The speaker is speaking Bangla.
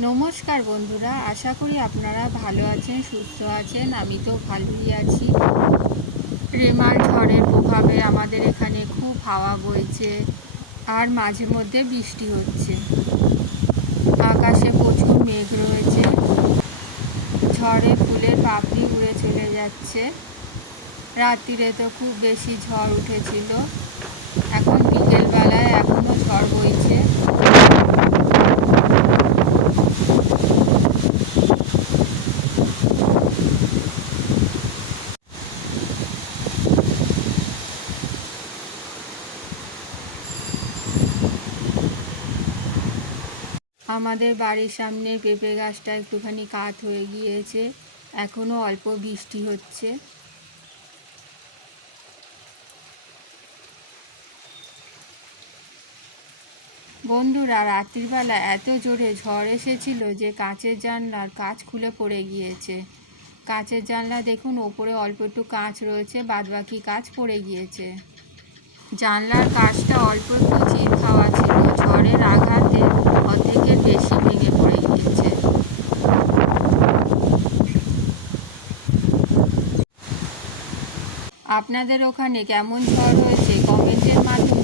নমস্কার বন্ধুরা, আশা করি আপনারা ভালো আছেন, সুস্থ আছেন, আমি তো ভালোই আছি। রেমাল ঝড়ের প্রভাবে আমাদের এখানে খুব হাওয়া বইছে আর মাঝে মধ্যে বৃষ্টি হচ্ছে। আকাশে প্রচুর মেঘ রয়েছে, ঝড়ে ফুলের পাপড়ি উড়ে চলে যাচ্ছে। রাত্রিরে তো খুব বেশি ঝড় উঠেছিল এখন বিকেলবেলায় এখনও ঝড় বইছে আমাদের বাড়ির সামনে পেঁপে গাছটা একটুখানি কাত হয়ে গিয়েছে। এখনও অল্প বৃষ্টি হচ্ছে। বন্ধুরা, রাত্রিবেলা এত জোরে ঝড় এসেছিল যে কাঁচের জানলার কাঁচ খুলে পড়ে গিয়েছে। কাঁচের জানলা দেখুন, ওপরে অল্প একটু কাঁচ রয়েছে, বাদবাকি কাঁচ পড়ে গিয়েছে। জানলার কাঁচটা অল্প একটু চির খাওয়া ভেঙে পড়ে গিয়েছে। আপনাদের ওখানে কেমন ঝড় হয়েছে? কমেন্টের মাধ্যমে